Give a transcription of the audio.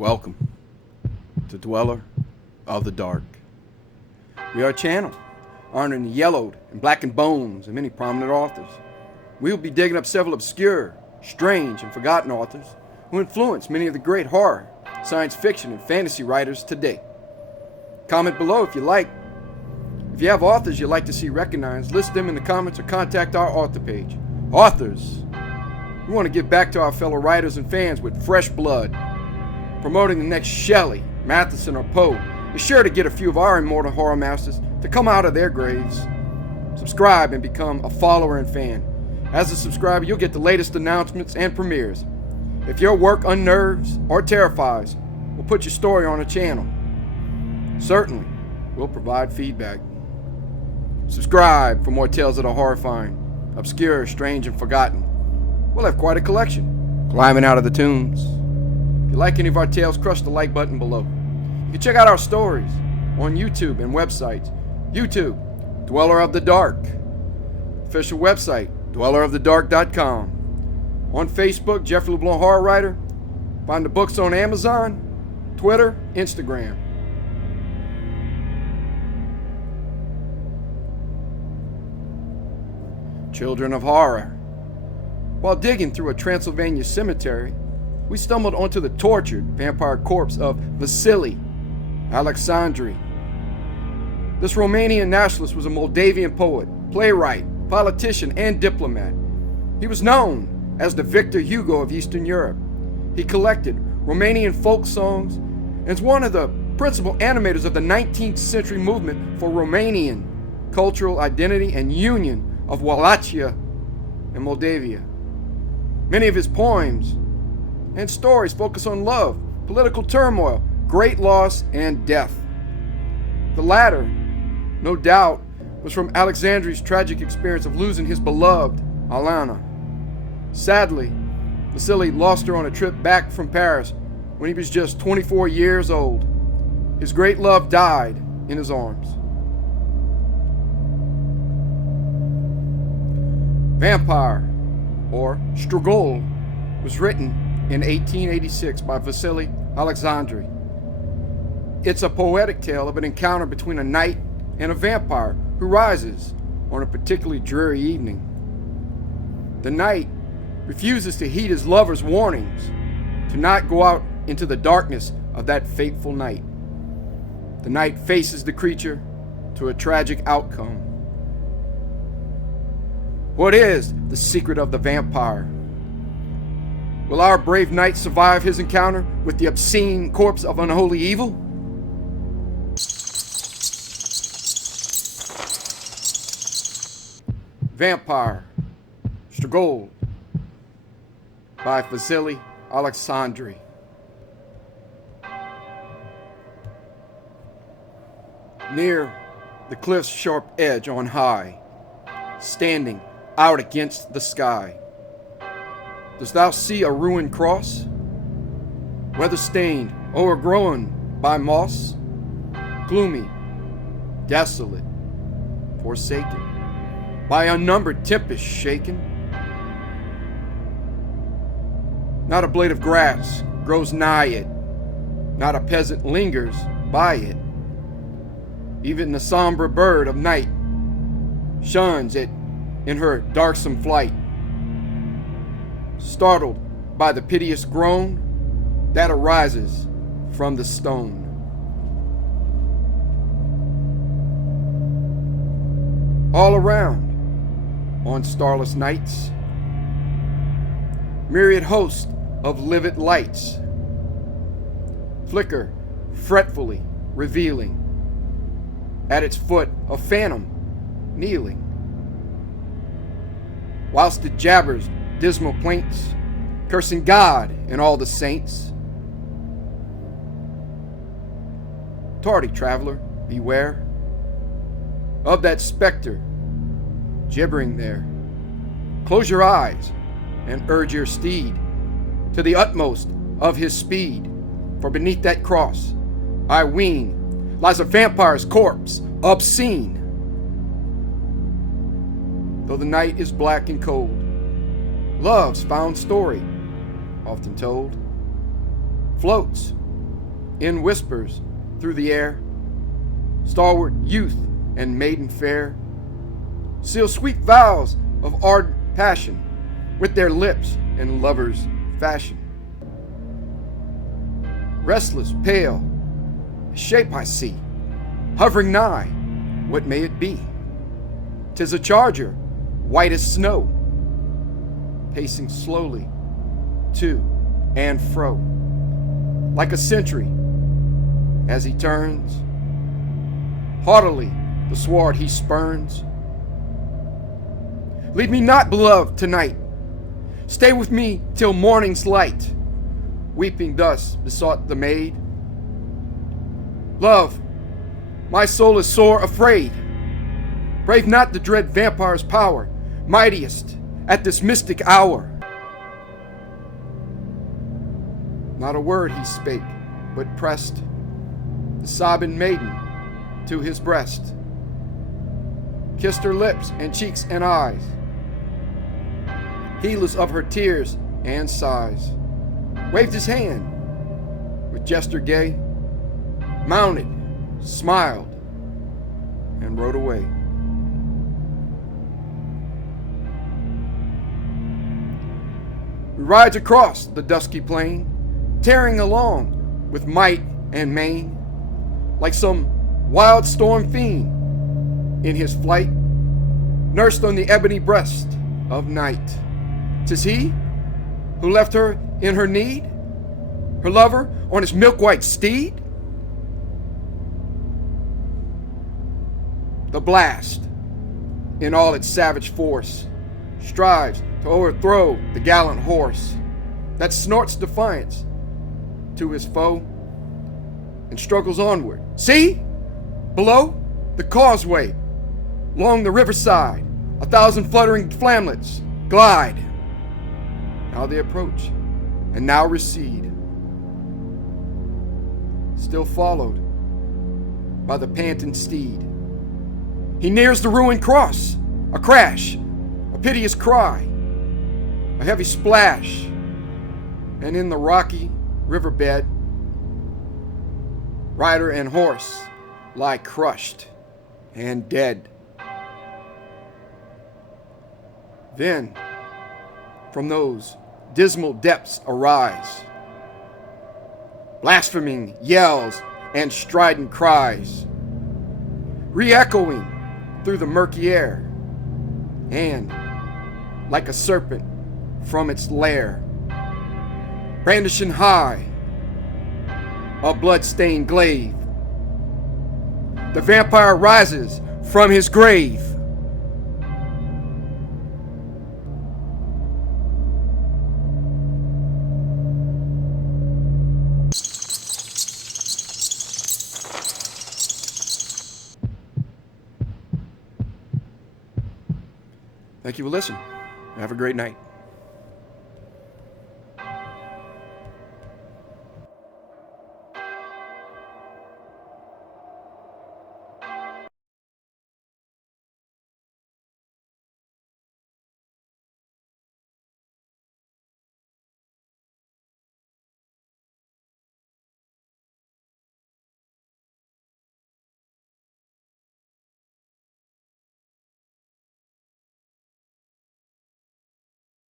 Welcome to Dweller of the Dark. We are a channel honoring the yellowed and blackened bones of many prominent authors. We will be digging up several obscure, strange, and forgotten authors who influenced many of the great horror, science fiction, and fantasy writers today. Comment below if you like. If you have authors you'd like to see recognized, list them in the comments or contact our author page. Authors! We want to give back to our fellow writers and fans with fresh blood. Promoting the next Shelley, Matheson, or Poe is sure to get a few of our immortal horror masters to come out of their graves. Subscribe and become a follower and fan. As a subscriber, you'll get the latest announcements and premieres. If your work unnerves or terrifies, we'll put your story on a channel. Certainly, we'll provide feedback. Subscribe for more tales that are horrifying, obscure, strange, and forgotten. We'll have quite a collection. Climbing out of the tombs. If you like any of our tales, crush the like button below. You can check out our stories on YouTube and websites. YouTube, Dweller of the Dark. Official website, dwellerofthedark.com. On Facebook, Jeffrey LeBlanc Horror Writer. Find the books on Amazon, Twitter, Instagram. Children of Horror. While digging through a Transylvania cemetery, we stumbled onto the tortured vampire corpse of Vasile, Alecsandri. This Romanian nationalist was a Moldavian poet, playwright, politician, and diplomat. He was known as the Victor Hugo of Eastern Europe. He collected Romanian folk songs and is one of the principal animators of the 19th century movement for Romanian cultural identity and union of Wallachia and Moldavia. Many of his poems and stories focus on love, political turmoil, great loss, and death. The latter, no doubt, was from Alecsandri's tragic experience of losing his beloved Alana. Sadly, Vasile lost her on a trip back from Paris when he was just 24 years old. His great love died in his arms. Vampire, or Strigoiul, was written in 1886 by Vasile Alecsandri. It's a poetic tale of an encounter between a knight and a vampire who rises on a particularly dreary evening. The knight refuses to heed his lover's warnings to not go out into the darkness of that fateful night. The knight faces the creature to a tragic outcome. What is the secret of the vampire? Will our brave knight survive his encounter with the obscene corpse of unholy evil? Vampire, Strigoiul, by Vasile Alecsandri. Near the cliff's sharp edge on high, standing out against the sky, dost thou see a ruined cross, weather-stained, o'ergrown by moss, gloomy, desolate, forsaken, by unnumbered tempests shaken? Not a blade of grass grows nigh it, not a peasant lingers by it. Even the somber bird of night shuns it in her darksome flight, startled by the piteous groan that arises from the stone. All around, on starless nights, myriad hosts of livid lights flicker fretfully, revealing at its foot a phantom kneeling, whilst it jabbers dismal plaints, cursing God and all the saints. Tardy traveler, beware of that specter gibbering there. Close your eyes and urge your steed to the utmost of his speed, for beneath that cross, I ween, lies a vampire's corpse, obscene. Though the night is black and cold, love's found story, often told, floats in whispers through the air, stalwart youth and maiden fair seal sweet vows of ardent passion with their lips in lovers' fashion. Restless, pale, a shape I see, hovering nigh, what may it be? 'Tis a charger, white as snow, pacing slowly to and fro, like a sentry as he turns. Haughtily the sword he spurns. Leave me not, beloved, tonight. Stay with me till morning's light. Weeping thus besought the maid. Love, my soul is sore afraid. Brave not the dread vampire's power, mightiest at this mystic hour. Not a word he spake, but pressed the sobbing maiden to his breast, kissed her lips and cheeks and eyes, heedless of her tears and sighs, waved his hand with gesture gay, mounted, smiled, and rode away. We rides across the dusky plain, tearing along with might and main, like some wild storm fiend in his flight, nursed on the ebony breast of night. 'Tis he who left her in her need, her lover on his milk-white steed. The blast, in all its savage force, strives to overthrow the gallant horse that snorts defiance to his foe and struggles onward. See, below the causeway, along the riverside, 1,000 fluttering flamlets glide. Now they approach and now recede, still followed by the panting steed. He nears the ruined cross, a crash, a piteous cry, a heavy splash, and in the rocky riverbed, rider and horse lie crushed and dead. Then, from those dismal depths arise blaspheming yells and strident cries, re-echoing through the murky air, and, like a serpent from its lair, brandishing high a blood-stained glaive, the vampire rises from his grave. Thank you for listening. Have a great night.